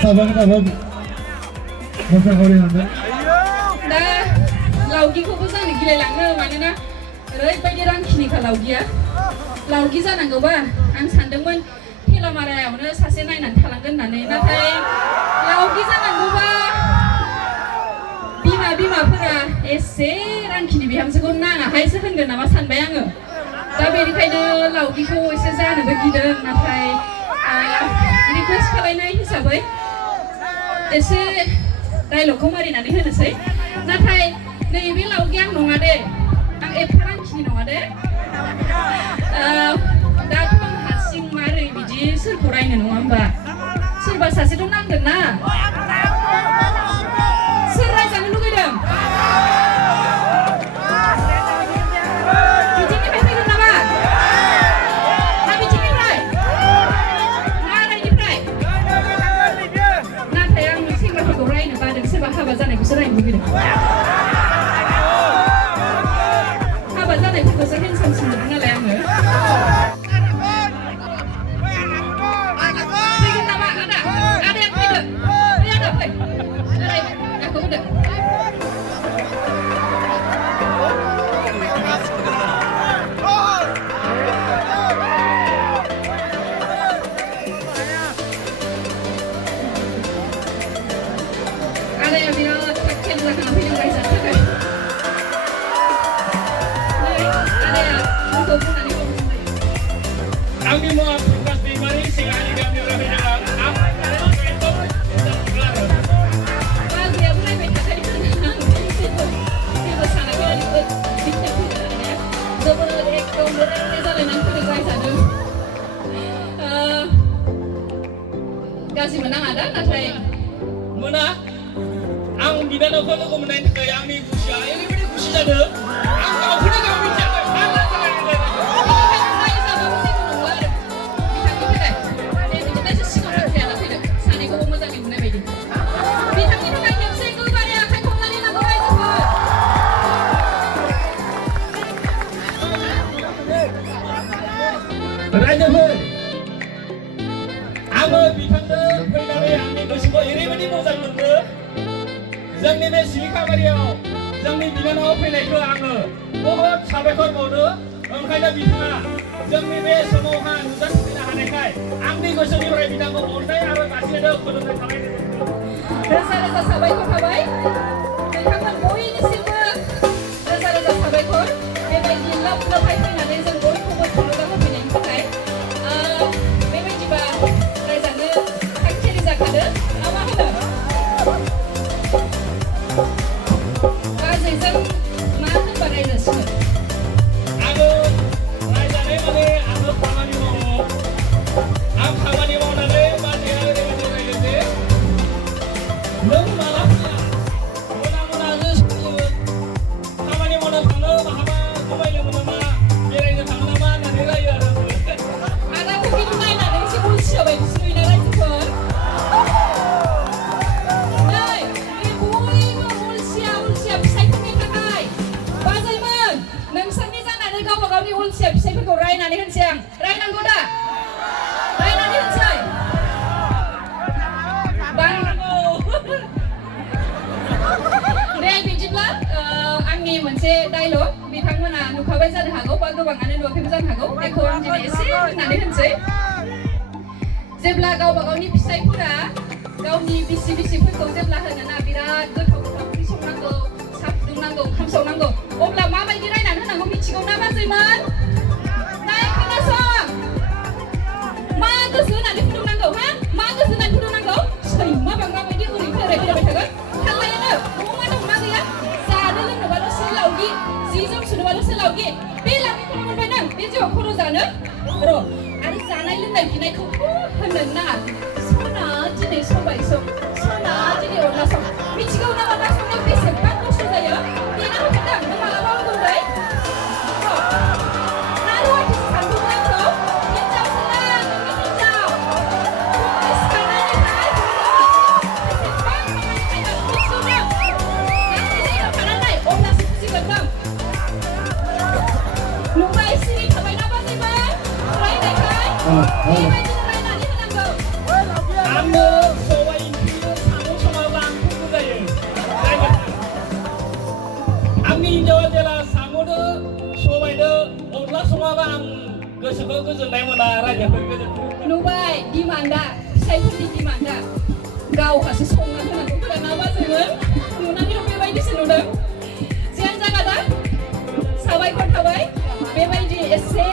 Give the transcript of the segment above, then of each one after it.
사방사방 मोसाखावरियानो दा लावगिखौबो जानो गिलायलाङो मानोना ओरैबायदि रांखिनिखा लावगि जानांगौबा आं सानदोंमोन फेलामारायावनो सासे नायनानै थालांगोन होननानै नाथाय लावगि जानांगौबा बिमाफोरा एसे रांखिनि बिहामजोखौ नाङाहायसो होनगोन नामा सानबाय आङो दा बेनिखायनो लावगिखौ एसे जानोबो गिदों नाथाय रिकुवेस्ट खालायनाय हिसाबै एसे डायलगखौ मारिनानै होनोसै नाथाय नैबे लावगि आं नङा दे आं एफा रांखिनि नङा दे दाथ' आं हारसिं मारै बिदि सोरखौ रायनो नङा होमबा सोरबा सासेथ' नांगोन ना सोर रायजानो लुगैदों बिथिंनिफ्राय फैगोन नामा ना बिथिंनिफ्राय ना रायनिफ्राय नाथाय आं सेंग्राफोरखौ रायनो बादों सोरबा हाबा जानायखौसो रायनो लुगैदों हाबा जानायफोरखौसो हेन्डसामसिन मोनो नालाय आङो फैगोन नामा आदाया फैदो फै आदा फै आंखौ होदो आदाया बिराद खेल जाखाना फैदों रायजानो थाखाय आदाया आंखौ बुंनानै आंनि मुङा प्रकाश दैमारि सिगांनि गामियाव फैदों आं बाजैयाबो नायबाय थाखायो आं जेबो सानाखै बिथिं फैनानै जोबोद एकदम रेडि जालायनानै फैदों रायजानो गाज्रि मोनाङा दा नाथाय मोना आं बिनानावखौ लोगो मोननायनि थाखाय आंनि खुसिया ओरैबायदि खुसि जादों आं गावखौनो गाव मिथियाखै फाग्ला जालायदों सानैखौबो मोजाङै नुनाय बायदि बिथांनि थाखाय खेबसे गोबारै आखाइ खबनानै नांगौ रायजोफोर आङो बिथांनो फैनानै आंनि गोसोखौ ओरैबायदि मोजां मोनदों जोंनि बे सिबिखामारियाव जोंनि बिथांनाव फैनायखौ आङो बहुद साबायखर बावदो ओंखायनो बिथाङा जोंनि बे समावहा नुजाथिनो हानायखाय आंनि गोसोनिफ्राय बिथांखौ अननाय आरो गासैबो खुलुमनाय थाबाय रोजा रोजा साबायखर थाबाय नोंथांमोन बयनिसिमबो रोजा रोजा साबायखर बेबायदि लाब लाबहाय फैनानै जों बयखौबो थुलुंगा होफैनायनि थाखाय बेबायदिबा रायजानो थागथियारि जाखादो ना मा होनो बाजैजों मा होनबा रायजासिगोन आङो रायजानाय माने आङो खामानि मावो आं खामानि मावनानै बाजैया ओरैबायदि रायजो जे नों माला फैया मोना मोनाजों सोलियो खामानि मावनो थाङो माहाबा जुमाय लोङो नामा बेरायनो थाङो नामा होननानै रायो आरो आंना बिदि नायनानै एसे अलसिया बायदिसो नुयोना रायजोफोर नै बे बयबो अलसिया फिसाइफोरनि थाखाय बाजैमोन नोंसोरनि जानानै गावबा गावनि अलसिया फिसाइफोरखौ रायनानै होनसै आं रायनांगौ दा रायनानै होनसै दे बिदिब्ला आंनि मोनसे डायलग बिथांमोना नुखाबाय जानो हागौ बा गोबाङानो नुवाखैबो जानो हागौ बेखौ आं दिनै एसे होननानै होनसै जेब्ला गावबा गावनि फिसाइफोरा गावनि बिसिफोरखौ जेब्ला होनोना बिराद गोथाव ओंख्रि संनांगौ साहा फुदुंनांगौ ओंखाम संनांगौ अब्ला माबायदि रायनानै होनांगौ मिथिगौ ना बाजैमोन नाय खोनासं मा गोसो होनानै फुदुंनांगौ हा मा गोसो होनानै फुदुंनांगौ सैमा बांगा बायदि ओरैबाय थागोन थांलायानो न'आव मा दं मा गैया जानो लोंनोबाल'सो लावगि जि जोम सुनोबाल'सो लावगि बे लावगिखौल' मोनबाय नों बे जिउआव खर' जानो र' आरो जानाय लोंनाय बिनायखौथ' होननो नाङा सना दिनै सबाय सं सना दिनै अनला सं मिथिगौ ना अनला संनायाव बेसेबां खस्थ' जायो देना होफिनदों नों मालाबा उन्दुबाय ना रुवाथिसो सानदोंमोन आंखौ हिनजावसोलाय नोंनि हिनजाव फुंनि सिखारनायनिफ्राय बेसेबां खामानि थायो मिथिगौ नों आंनि जायगायाव थानानै अब्लासो बुजिगोन नों नुबाय सिरि थाबायना बाजैमोन रायनायखाय बेबायदिनो रायनानै होनांगौ आंनो सबाय ओंख्रिजों साम' सङाब्ला आं खुब जायो आंनि हिनजावा जेला साम'दो सबायदो अनला सङाबा आं गोसोखौ गोजोननाय मोना रायजोफोर गोजोननाय नुबाय डिमान्डआ फिसाइफोरनि डिमान्डआ गावहासो संना होनांगौ फोराना बाजैमोन नुनानैल' बेबायदिसो नुदों जियानो जागा दा साबायखर थाबाय बेबायदि एसे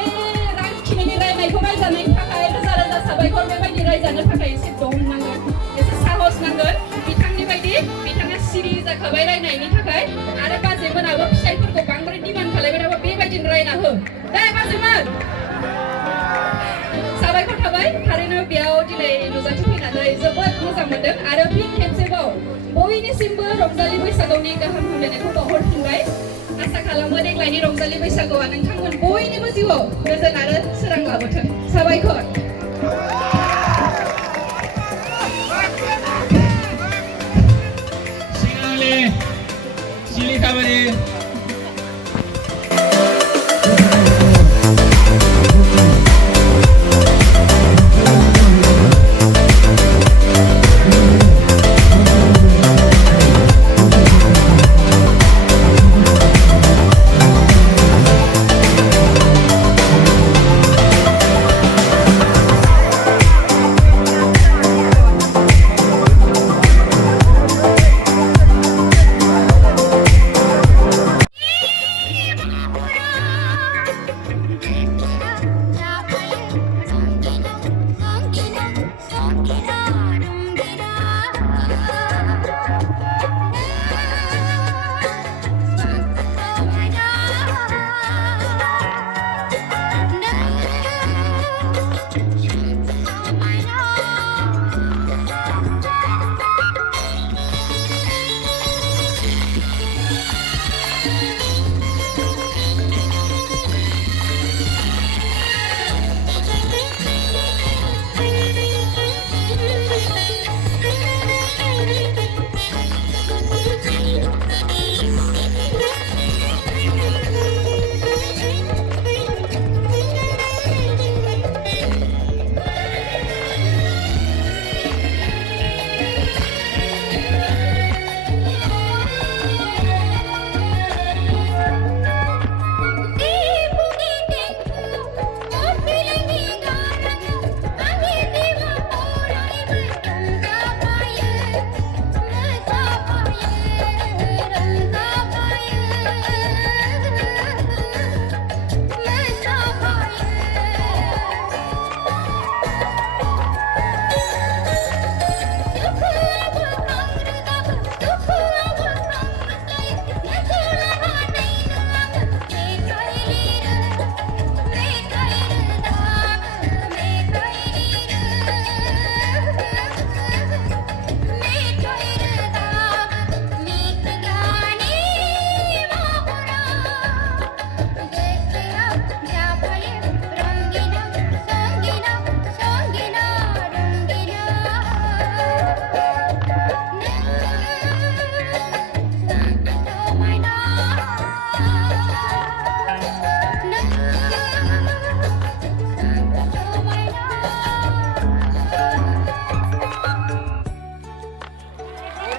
रांखिनि रायनायखौ रायजानायनि थाखाय रोजा रोजा साबायखर बेबायदि रायजानो थाखाय एसे दम नांगोन एसे साहस नांगोन बिथांनि बायदि बिथाङा सिरि जाखाबाय रायनायनि थाखाय आरो बाजैमोनाबो फिसाइफोरखौ बांद्राय डिमान्ड खालामबाय थाबा बेबायदिनो रायना हो दे बाजैमोन साबायखर थाबाय थारैनो बेयाव दिनै नुजाथिफैनानै जोबोद मोजां मोनदों आरो फिन खेबसेबाव बयनिसिमबो रंजालि बैसागुनि गाहाम हामलायनायखौ बावहरफिनबाय आसा खालामो देग्लायनि रंजालि बैसागुआ नोंथांमोन बयनिबो जिउआव गोजोन आरो सोरां लाबोथों साबायखर सिगांनि सिलिखाबारि